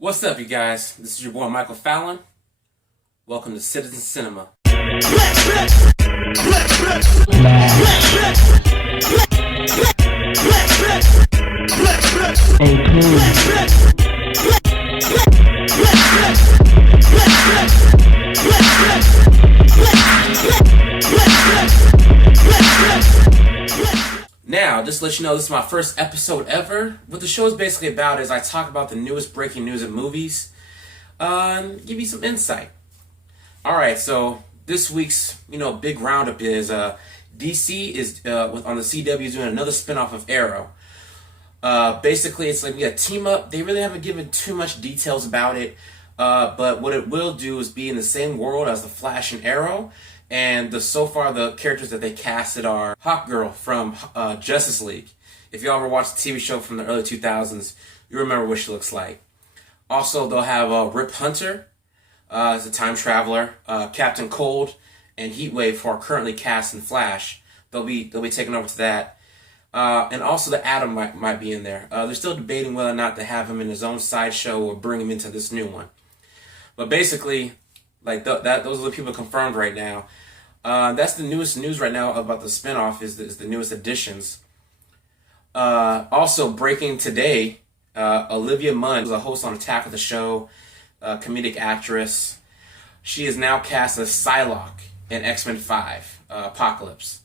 What's up, you guys? This is your boy Michael Fallon. Welcome to Citizen Cinema. Now, just to let you know, this is my first episode ever. What the show is basically about is I talk about the newest breaking news of movies, and give you some insight. Alright, so this week's, big roundup is DC is, on the CW, is doing another spinoff of Arrow. Basically, it's like a team up. They really haven't given too much details about it, but what it will do is be in the same world as The Flash and Arrow. And so far, the characters that they casted are Hawkgirl from Justice League. If you ever watched the TV show from the early 2000s, you remember what she looks like. Also, they'll have Rip Hunter as a time traveler, Captain Cold, and Heatwave, who are currently cast in Flash. They'll be taking over to that. And also the Atom might be in there. They're still debating whether or not to have him in his own sideshow or bring him into this new one. But basically, like those are the people confirmed right now. That's the newest news right now about the spinoff. Is the newest additions. Also breaking today, Olivia Munn, who's a host on Attack of the Show, comedic actress. She is now cast as Psylocke in XMen Apocalypse.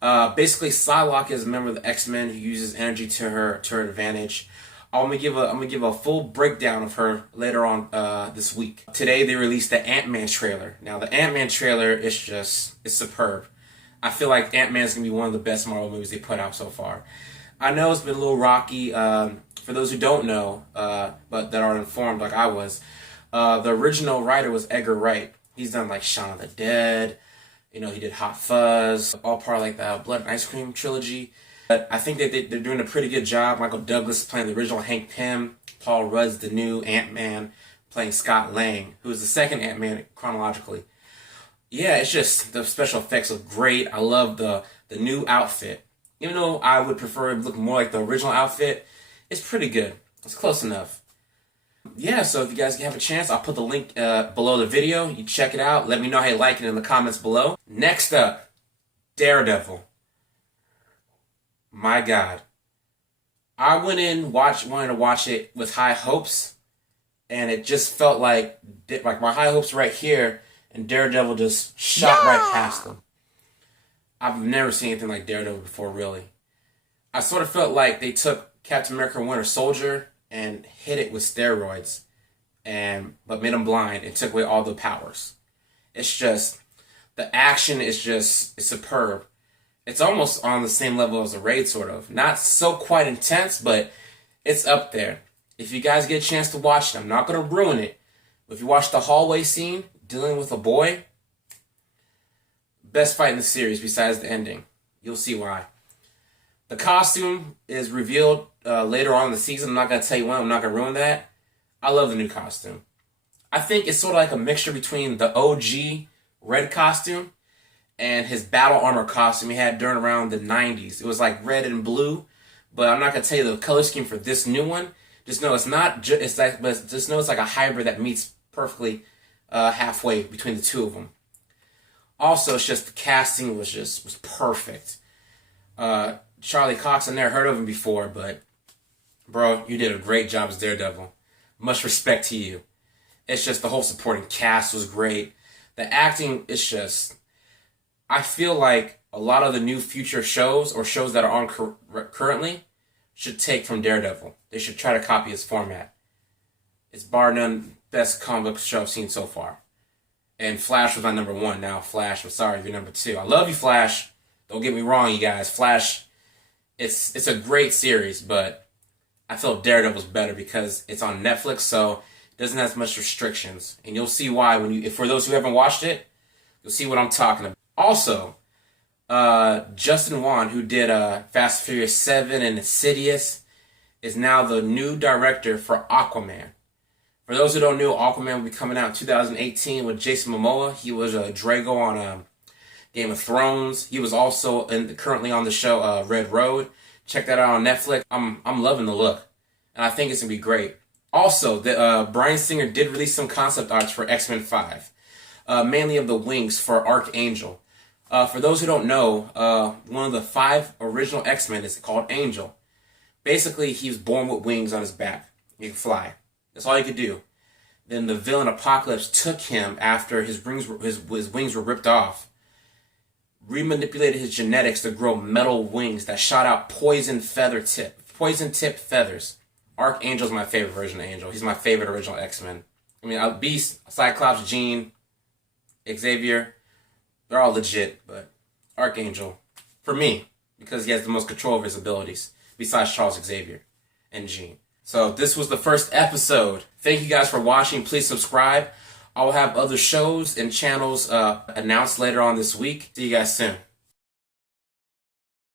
Basically, Psylocke is a member of the X-Men who uses energy to her advantage. I'm gonna give a full breakdown of her later on this week. Today they released the Ant-Man trailer. Now the Ant-Man trailer is superb. I feel like Ant-Man's gonna be one of the best Marvel movies they put out so far. I know it's been a little rocky for those who don't know, but that are informed like I was. The original writer was Edgar Wright. He's done like Shaun of the Dead. He did Hot Fuzz, all part of like the Blood and Ice Cream trilogy. But I think that they're doing a pretty good job. Michael Douglas playing the original Hank Pym. Paul Rudd's the new Ant-Man playing Scott Lang, who is the second Ant-Man chronologically. Yeah, it's just, the special effects look great. I love the new outfit. Even though I would prefer it look more like the original outfit, it's pretty good. It's close enough. Yeah, so if you guys have a chance, I'll put the link below the video. You check it out. Let me know how you like it in the comments below. Next up, Daredevil. My God. I went in wanting to watch it with high hopes, and it just felt like my high hopes right here, and Daredevil just shot right past them. I've never seen anything like Daredevil before, really. I sort of felt like they took Captain America Winter Soldier and hit it with steroids, but made him blind and took away all the powers. It's just, the action is it's superb. It's almost on the same level as a Raid, sort of. Not so quite intense, but it's up there. If you guys get a chance to watch it, I'm not going to ruin it. But if you watch the hallway scene, dealing with a boy, best fight in the series besides the ending. You'll see why. The costume is revealed later on in the season. I'm not going to tell you when. I'm not going to ruin that. I love the new costume. I think it's sort of like a mixture between the OG red costume and his battle armor costume he had during around the 90s. It was like red and blue, but I'm not going to tell you the color scheme for this new one. Just know it's not, just know it's like a hybrid that meets perfectly halfway between the two of them. Also, it's just the casting was perfect. Charlie Cox, I never heard of him before, but bro, you did a great job as Daredevil. Much respect to you. It's just the whole supporting cast was great. The acting is just, I feel like a lot of the new future shows or shows that are on currently should take from Daredevil. They should try to copy his format. It's bar none best comic book show I've seen so far. And Flash was my number one. Now Flash, I'm sorry if you're number two. I love you, Flash. Don't get me wrong, you guys. Flash, it's a great series, but I feel Daredevil's better because it's on Netflix, so it doesn't have as much restrictions. And you'll see why for those who haven't watched it, you'll see what I'm talking about. Also, Justin Wan, who did Fast and Furious 7 and Insidious, is now the new director for Aquaman. For those who don't know, Aquaman will be coming out in 2018 with Jason Momoa. He was Drago on Game of Thrones. He was also currently on the show Red Road. Check that out on Netflix. I'm loving the look, and I think it's gonna be great. Also, Bryan Singer did release some concept arts for X-Men 5, mainly of the wings for Archangel. For those who don't know, one of the 5 original X-Men is called Angel. Basically, he was born with wings on his back. He could fly. That's all he could do. Then the villain Apocalypse took him after his wings were ripped off, remanipulated his genetics to grow metal wings that shot out poison tipped feathers. Archangel's my favorite version of Angel. He's my favorite original X-Men. I mean, Beast, Cyclops, Jean, Xavier, they're all legit, but Archangel, for me, because he has the most control of his abilities, besides Charles Xavier and Jean. So this was the first episode. Thank you guys for watching. Please subscribe. I will have other shows and channels announced later on this week. See you guys soon.